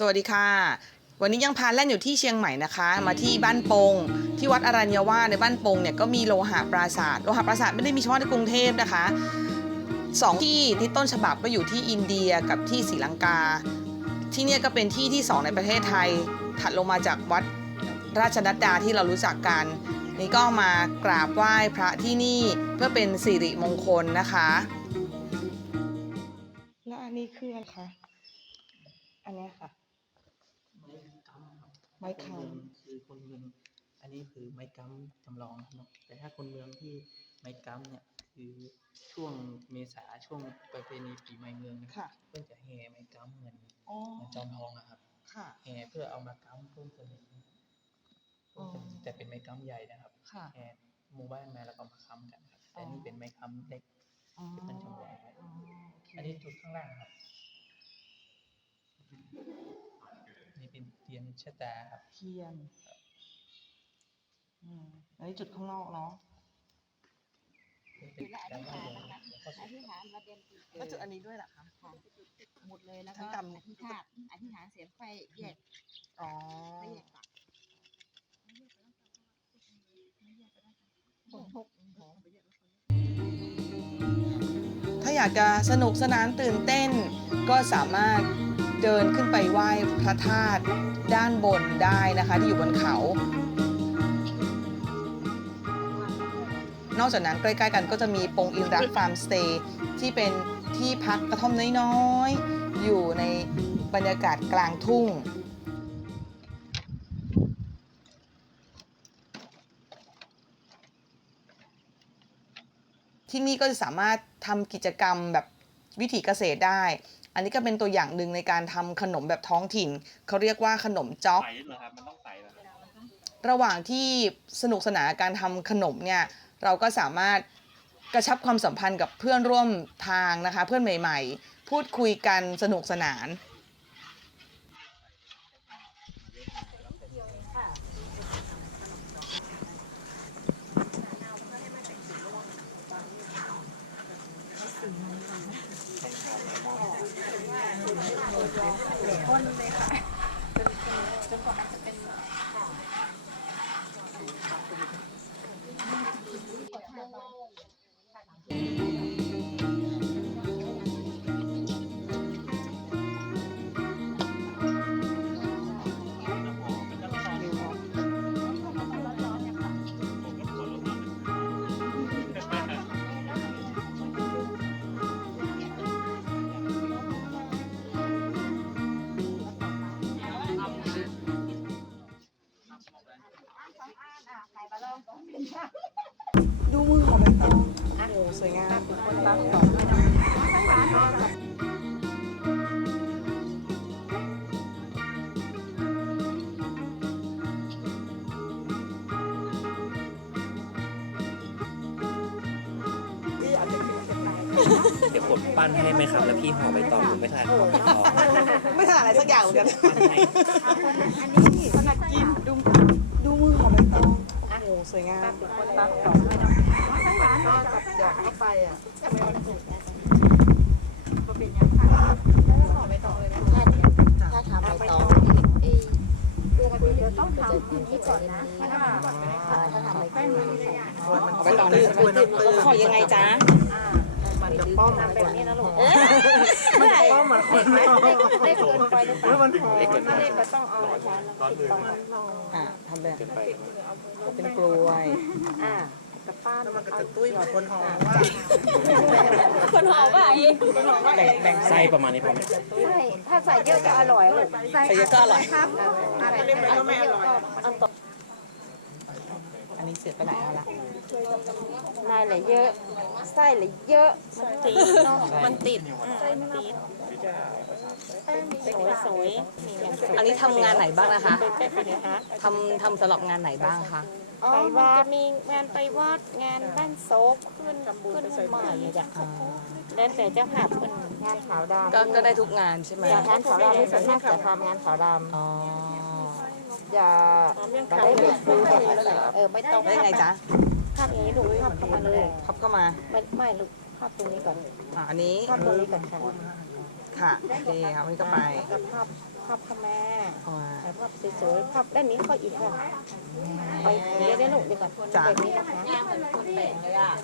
สวัสดีค่ะ วันนี้ยังพาแล่นอยู่ที่เชียงใหม่นะคะ มาที่บ้านปง ที่วัดอรัญญาวาสในบ้านปงเนี่ยก็มีโลหะปราสาทโลหะปราสาทไม่ได้มีเฉพาะในกรุงเทพนะคะสองที่ที่ต้นฉบับก็อยู่ที่อินเดียกับที่ศรีลังกา ที่เนี่ยก็เป็นที่ที่สองในประเทศไทย ถัดลงมาจากวัดราชนัดดาที่เรารู้จักกัน นี่ก็มากราบไหว้พระที่นี่เพื่อเป็นสิริมงคลนะคะแล้วอันนี้คืออะไรคะอันเนี้ยค่ะ ไม้ค้ำคือคนเมือง อันนี้คือไม้กำจำลองครับเนอะแต่ถ้าคนเมืองที่ไม้กำเนี่ยคือช่วงเมษาช่วงประเพณีปีใหม่เมืองนะค่ะเพื่อจะแห่ไม้กำเหมือนอ๋อเหมือนจอมทองนะครับค่ะแห่เพื่อเอามากำเพิ่มเสน่ห์อ๋อแต่เป็นไม้กำใหญ่นะครับค่ะแห่หมู่บ้านมาแล้วก็มาค้ำกันครับแต่นี่เป็นไม้ค้ำเล็กอ๋อมันจำลองไว้อ๋อโอเคอันนี้จุดข้างล่างครับนี่เป็นเทียน ชะตาครับ เทียนอืมอันนี้จุดข้างนอกเนาะนี่เป็นการไหว้หลวงหลวงพ่อธิษฐานมาเดือนก็จุดอันนี้ด้วยเหรอคะค่ะหมดเลยแล้วก็งกำอธิษฐานอธิษฐานเสียงไฟแยกอ๋อไฟแยกตักคนทุกข์หถ้าอยากจะสนุกสนานตื่นเต้น ก็สามารถเดินขึ้นไปไหว้พระธาตุ ด้านบนได้นะคะที่อยู่บนเขา นอกจากนั้นใกล้ๆกันก็จะมีปงอินรักฟาร์มสเตย์ที่เป็นที่พักกระท่อมน้อยๆ อยู่ในบรรยากาศกลางทุ่งที่นี่ก็จะสามารถทำกิจกรรมแบบวิถีเกษตรได้ อันนี้ก็เป็นตัวอย่างหนึ่งในการทำขนมแบบท้องถิ่น เขาเรียกว่าขนมจ๊อก ใสเหรอครับ มันต้องใสเหรอระหว่างที่สนุกสนานการทำขนมเนี่ยเราก็สามารถกระชับความสัมพันธ์กับเพื่อนร่วมทางนะคะ เพื่อนใหม่ ๆ พูดคุยกันสนุกสนาน ดูมือของใบตองโอ้โหสวยงามตั้งต่อที่อยากจะกินเป็นไรเดี๋ยวผมปั้นให้ไหมครับ แล้วพี่ห่อใบตองผมไม่ทานห่อใบตองไม่ถนัดอะไรสักอย่างเหมือนกันปั้นให้อันนี้ถนัดกินดูดู สวยงามตั้งต่อข้างหลังกับหยอดเข้าไปอะจะเป็นวันเกิดนะก็เป็นยังค่ะแล้วห่อใบตองเลยนะถ้าทำใบตองเอจะต้องทำพื้นที่ก่อนนะถ้าทำใบตองใบตองนี่ขอยังไงจ๊ะ มันจะป้อมแบบนี้นะลูกมันจะป้อมเหมือนคนเล็กเล็กเกินไปหรือเปล่ามันเล็กเกินไปเล็กก็ต้องเอาช้อนติดตรงอะทำแบบเป็นกลวยอ่ากับป้ามันก็จะตุ้ยเหมือนคนหอว่าคนหอมว่าอีกแบ่งแบ่งไส้ประมาณนี้พอไหมใช่ถ้าใส่เยอะจะอร่อยลูกใส่เยอะก็อร่อยครับอะไรเล็กก็ไม่อร่อยอันต่ออั นนี้เสียไปไหนเอาละนายเหลือเยอะ ไส้เหลือเยอะ มันติดเนาะมันติดไส้มันติดสวยสวยอันนี้ทำงานไหนบ้างนะคะเป็นไงคะทำทำสำหรับงานไหนบ้างคะ อ๋อมันจะมีงานไปวัดงานบ้านโซบขึ้นขึ้นใหม่จ้ะแล้วแต่เจ้าภาพเป็นงานขาวดำก็ก็ได้ทุกงานใช่ไหมงานขาวดำนี่ส่วนมากจะทำงานขาวดอ๋อำ อย่าไม่ได้เบ็ดซื้อแบบเออไม่ต้องได้วยังไงจ๊ะภาพนี้ลูกภาพเข้ามาเลยพับเข้ามาไม่ไม่ลูกภาพตรงนี้ก่อนอะอันนี้ภาพตรงนี้ก่อนค่ะค่ะโอเคครับวันนี้ก็ไปกับภาพภาพพม่าเข้ามาถ่ายภาพสวยๆภาพด้านนี้ก็อีกค่ะไปเดี๋ยวได้ลูกเดี๋ยวก่อนจ้ะแบบนี้นะคะ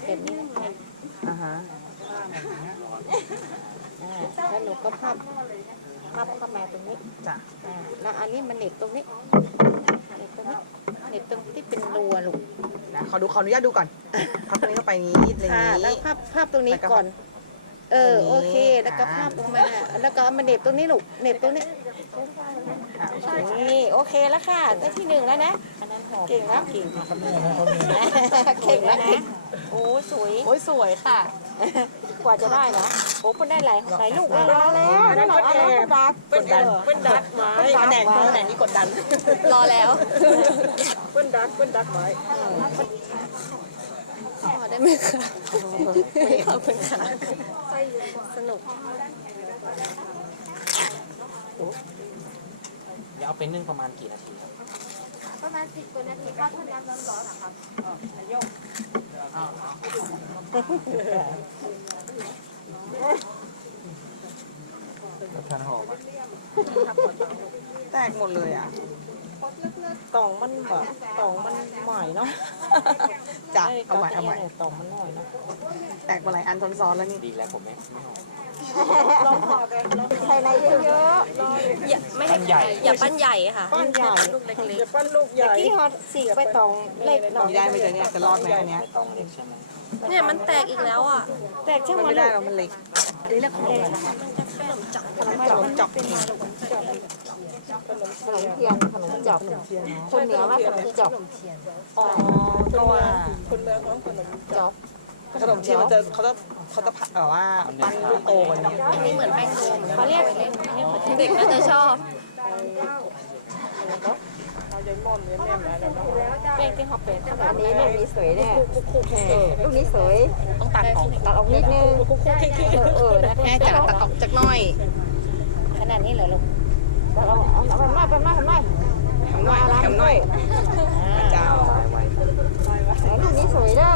แบบนี้นะคะอ่าฮะอ่าแล้วหนูก็ภาพ ภาพเข้ามาตรงนี้จ้ะอ่าแล้วอันนี้มันเหน็บตรงนี้เหน็บตรงนี้เหน็บตรงที่เป็นรัวลูกนะขอดูขออนุญาตดูก่อนพับตรงนี้เข้าไปนี้นิดนึงค่ะแล้วนี้ภาพภาพตรงนี้แล้วก็ก่อน เออตรงนี้โอเค แล้วก็อ่าภาพตรงมาแล้วก็เอามาเหน็บตรงนี้ลูกเหน็บตรงนี้ค่ะโอเคนี่โอเคแล้วค่ะได้ที่หนึ่งแล้วนะเก่งแล้วเก่งค่ะเก่งแล้วนะโอ้สวย โอ้ยสวยค่ะ กว่าจะได้นะโอ้คุณได้หลายหลายลูกแล้วแล้วนั่นหรออะไรดักกดดันเป็นดัดไม้แผนกแผนกนี้กดดัน รอแล้วเป็นดัดเป็นดัดไม้ขอได้ไหมคะขอบคุณค่ะสนุกเดี๋ยวเอาไปนึ่งประมาณกี่นาทีครับประมาณสิบกว่านาทีก็ทำน้ำร้อนๆนะครับทานหอมอะ แตกหมดเลยอะตองมันแบบตองมันใหม่เนาะจ้ะเอาใหม่เอาใหม่ตองมันหน่อยเนาะแตกมาหลายอันซ้อนๆแล้วนี่ดีแล้วผมไม่ไม่หอมใส่ในเยอะอย่าไม่ให้ปั้นใหญ่อย่าปั้นใหญ่ค่ะๆป้อนใหญ่ลูกเล็กปั้นลูกใหญ่ที่ฮอตสีไปตองเล็กหน่อยมีได้ไหมเจอเนี่ยจะรอดไหมอันเนี้ยใบตองเล็กใช่ไหมๆเนี่ยมันแตกอีกแล้วอะแต่ช่างมันมันไม่ได้หรอกมันเล็ก นี่แหละของขนมจับขนมจอกจอกขนมเทียนขนมจอกคนเหนือว่าขนมจอกอ๋อก็ว่าจอกขนมเทียนมันจะเขาจะเขาจะผัดแบบว่าปั้นลูกโตกันนี้เหมือนแป้งโดมเขาเรียกเด็กน่าจะชอบ แป้งที่เขาเป็นอันนี้ลูกนี้สวยแน่ลูกนี้สวยต้องตัดออกตัดออกนิดนึงเออเออนะแม่จ๋าตัดออกจากหน้อย ขนาดนี้เหรอลูกเราเอาเอาแบบน้อยแบบน้อยแบบน้อยทำหน่อยทำหน่อยเจ้าลูกนี้สวยเด้อ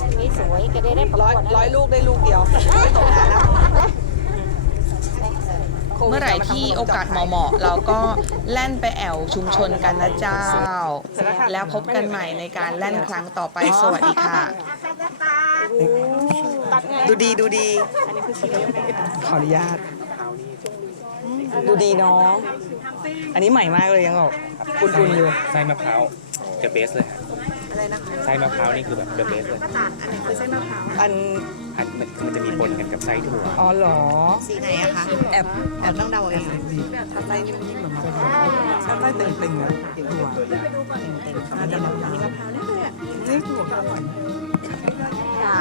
ลูกนี้สวยก็ได้ได้ประร้อยกวดนร้อยลูกได้ลูกเดียวตกงานแล้ว ที่โอกาสเหมาะๆเราก็แล่นไปแอวชุมชนกันนะเจ้า แล้วพบกันใหม่ในการแล่นครั้งต่อไปสวัสดีค่ะ ดูดีดูดีขออนุญาต ดูดีน้องอันนี้ใหม่มากเลยยังแบบคุณๆอยู่ ไส้มะพร้าวเดอะเบสเลยฮะ อะไรนะคะไส้มะพร้าวนี่คือแบบเดอะเบสเลยอันอันมันมันจะมีปนกันกับไส้ถั่ว อ๋อเหรอ สีไหนอะคะแอบแอบต้องเดาเองถ้าไส้นิ่มๆเหมือนมันถ้าไส้ตึงๆอะเห็นถั่วตึงๆน่าจะมะพร้าวนี่ถั่วก็อร่อยนะ